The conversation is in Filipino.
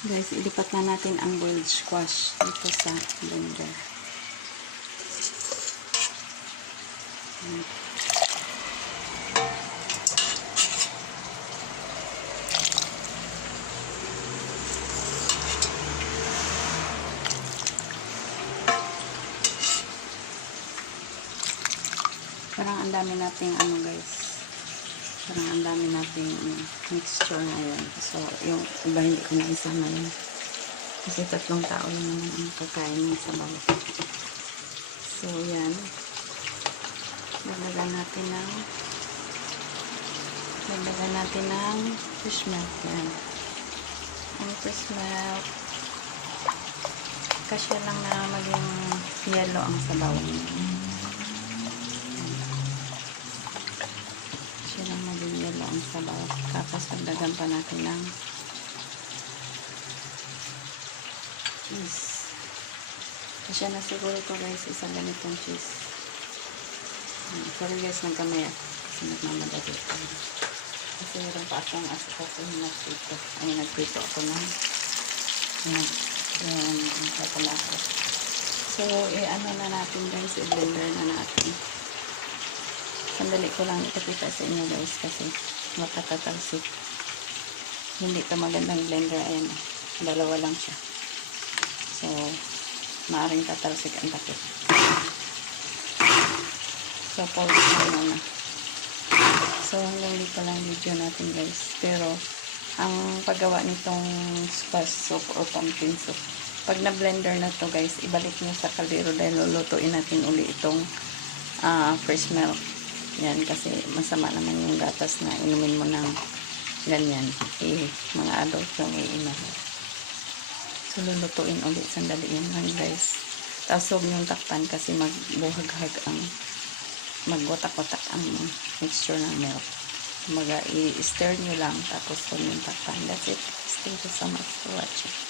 Guys, ilipat na natin ang boiled squash dito sa blender. Parang ang dami nating guys. Parang ang dami nating mixture ngayon. So, yung iba hindi ko na isama yun. Kasi 3 tao lang naman ang kakain ng sabaw. So, yan. Lagdagan natin ng fish milk. Yan. Ang fish milk. Kasi lang na maging yellow ang sabaw. Ang sabaw. Tapos dagdagan pa natin ng cheese. Kasi na siguro ito guys, isang ganitong cheese. Sorry guys, nagkamaya. Kasi nagmamadali ko. Kasi meron pa akong asikaso nagprito. Ay, nagprito ako ng yung chocolate. So, i-ano na natin guys, i-blender na natin. Sandali ko lang ipakita sa inyo guys kasi makatatalsik. Hindi ito magandang blender. Ayan, dalawa lang siya. So, maaaring tatalsik ang takip. So, pause na muna. So, hanggang dito lang video natin guys. Pero, ang paggawa nitong squash soup o pumpkin soup, pag na-blender na to guys, ibalik nyo sa kaldero dahil lulutuin natin uli itong fresh milk. Yan, kasi masama naman yung gatas na inumin mo ng ganyan. Mga adult yung iinom. So, lulutuin ulit. Sandali yan lang, guys. Tapos, huwag niyong takpan kasi magbuhaghag magwatak-watak ang mixture ng milk. I-stir nyo lang, tapos huwag niyong takpan. That's it. Thank you so much for watching.